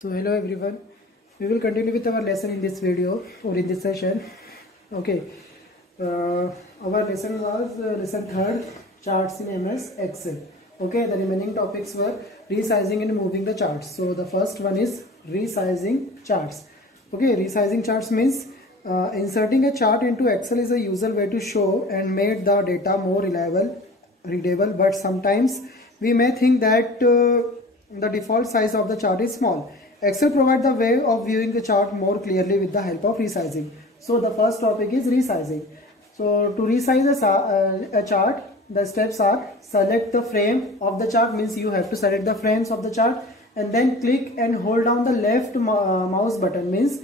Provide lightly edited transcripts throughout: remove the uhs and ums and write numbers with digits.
So hello everyone, we will continue with our lesson in this video or in this session. Okay, our lesson was lesson third, charts in MS Excel. Okay, the remaining topics were resizing and moving the charts. So the first one is resizing charts. Okay, resizing charts means inserting a chart into Excel is a usual way to show and make the data more reliable, readable, but sometimes we may think that the default size of the chart is small. Excel provides the way of viewing the chart more clearly with the help of resizing. So the first topic is resizing. So to resize a chart, the steps are: select the frame of the chart, means you have to select the frames of the chart, and then click and hold down the left mouse button, means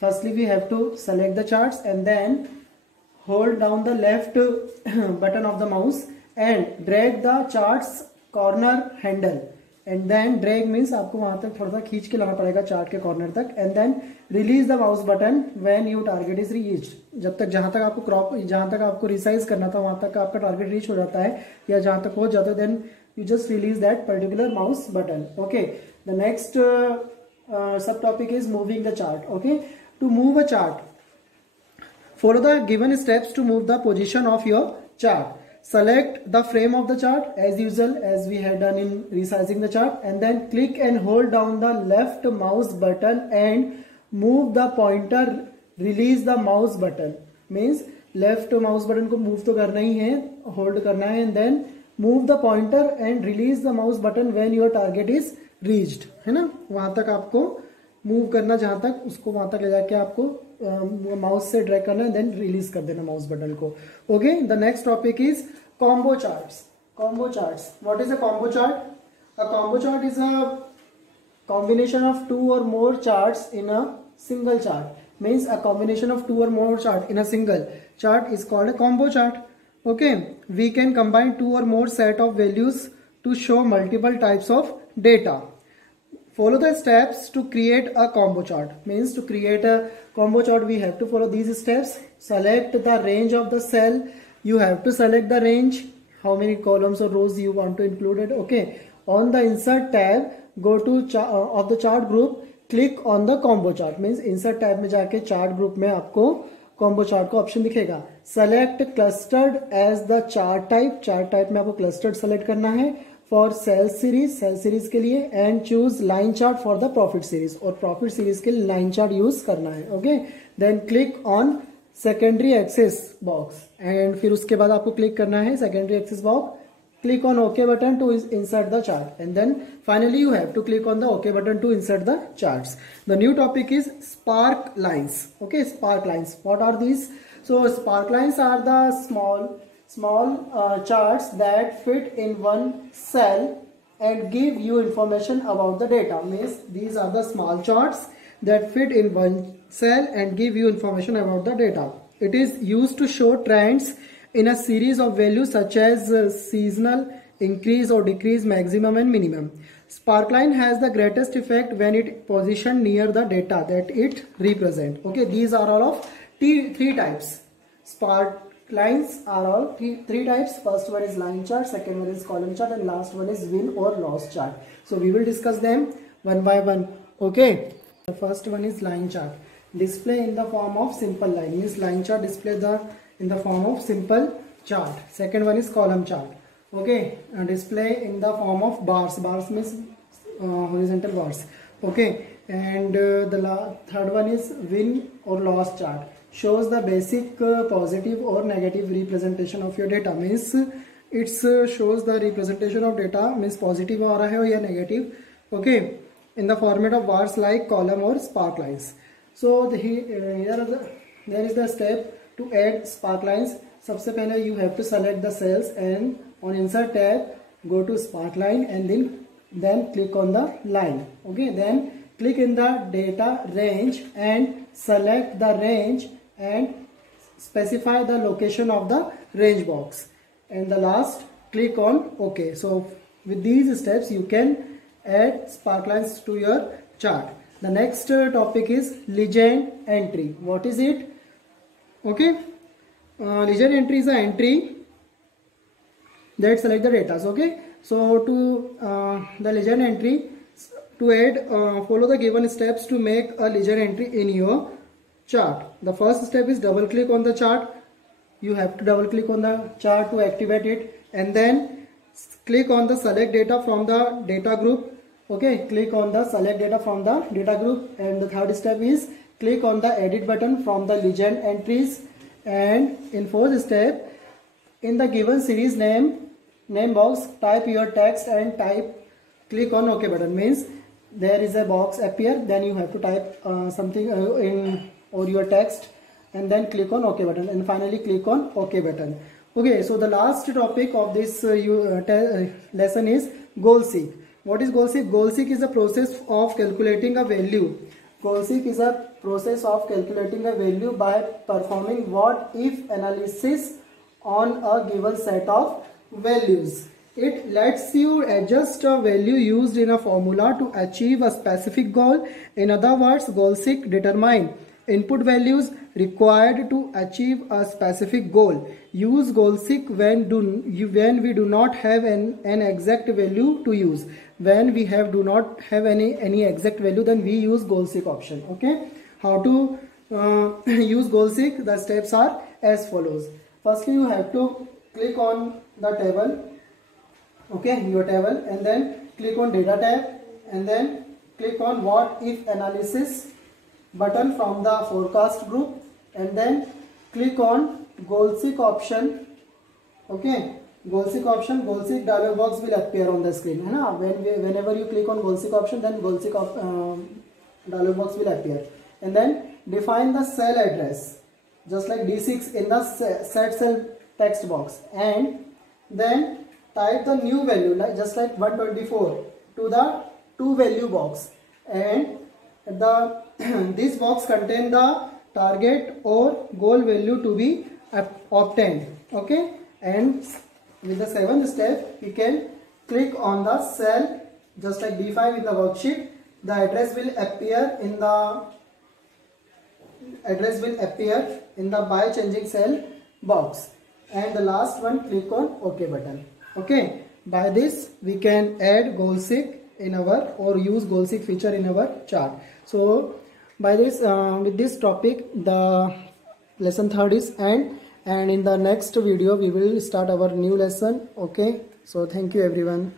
firstly we have to select the charts and then hold down the left button of the mouse and drag the charts corner handle. And then drag means आपको वहां तक थोड़ा सा खींच के लाना पड़ेगा chart के कॉर्नर तक, and then release the mouse button when you target is reached. जब तक जहां तक आपको जहां तक आपको रिसाइज करना था वहां तक आपका टारगेट रीच हो जाता है या जहां तक पहुंच जाता है, then you just release that particular mouse button. Okay, the next subtopic is moving the chart. Okay, to move a chart, follow the given steps to move the position of your chart. Select the frame of the chart as usual as we had done in resizing the chart, and then click and hold down the left mouse button and move the pointer. Release the mouse button means left mouse button को move तो करना ही है, hold करना है, and then move the pointer and release the mouse button when your target is reached. है ना, वहां तक आपको मूव करना, जहां तक उसको वहां तक ले जाके आपको माउस से ड्रैग करना है, देन रिलीज कर देना माउस बटन को. Okay, the next topic is combo charts. Combo charts, what is a combo chart? A combo chart is a combination of two or more charts in a single chart. Means a combination of two or more chart in a single chart is called a combo chart. Okay, we can combine two or more set of values to show multiple types of data. Follow the steps to create a combo chart. Means to create a combo chart we have to follow these steps. Select the range of the cell. You have to select the range, how many columns or rows you want to include it. Okay, on the insert tab, go to of the chart group, click on the combo chart. Means insert tab में जाके chart group में आपको combo chart का option दिखेगा. Select clustered as the chart type. chart type में आपको clustered select करना है फॉर सेल सीरीज के लिए, and choose line chart for the profit series, और प्रॉफिट सीरीज के लिए लाइन चार्ट यूज करना है. Okay, then click on secondary axis box, and फिर उसके बाद आपको क्लिक करना है secondary axis box. Click on okay button to insert the chart, and then finally you have to click on the okay button to insert the charts. The new topic is spark lines. Okay, spark lines, what are these? So spark lines are the small charts that fit in one cell and give you information about the data. Means these are the small charts that fit in one cell and give you information about the data. It is used to show trends in a series of values such as seasonal, increase or decrease, maximum and minimum. Sparkline has the greatest effect when it positioned near the data that it represents. Okay, these are all of three types. Spark lines are all three types. First one is line chart, second one is column chart, and last one is win or loss chart. So we will discuss them one by one. Okay, the first one is line chart. Display in the form of simple line, means line chart display in the form of simple chart. Second one is column chart. Okay, display in the form of bars. Bars means horizontal bars. Okay, and the third one is win or loss chart. Shows the basic positive or negative representation of your data. Means it shows the representation of data, means positive आ रहा है या negative. Okay, in the format of bars like column or spark lines. So there is the step to add spark lines. सबसे पहले you have to select the cells and on insert tab go to spark line and then click on the line. Okay, then click in the data range and select the range and specify the location of the range box, and the last click on OK. So with these steps you can add spark lines to your chart. The next topic is legend entry. What is it? Okay, legend entry is an entry that select the data. Okay, so to the legend entry, to add, follow the given steps to make a legend entry in your chart. The first step is double click on the chart. You have to double click on the chart to activate it, and then click on the select data from the data group. Okay, click on the select data from the data group, and the third step is click on the edit button from the legend entries, and in fourth step, in the given series name box, type your text and click on OK button. Means there is a box appear, then you have to type something in or your text, and then click on OK button, and finally click on OK button. Okay, so the last topic of this lesson is goal seek. What is goal seek? Goal seek is a process of calculating a value. Goal seek is a process of calculating a value by performing what if analysis on a given set of values. It lets you adjust a value used in a formula to achieve a specific goal. In other words, goal seek determine input values required to achieve a specific goal. Use goal seek when we do not have an exact value to use. When we do not have any exact value, then we use goal seek option. Okay, how to use goal seek? The steps are as follows. Firstly, you have to click on the table, okay, your table, and then click on data tab, and then click on what if analysis button from the forecast group, and then click on goal seek option. Okay, goal seek option, goal seek dialog box will appear on the screen. Whenever you click on goal seek option, then goal seek dialog box will appear, and then define the cell address just like D6 in the set cell text box, and then type the new value just like 124 to the to value box, and this box contain the target or goal value to be obtained. Okay, and with the seventh step, we can click on the cell just like D5 in the worksheet. The address will appear in the by changing cell box, and the last one, click on OK button. Okay, by this we can add goal seek in our or use goal seek feature in our chart. So by this with this topic, the lesson 3rd is end, and in the next video we will start our new lesson. Okay, so thank you everyone.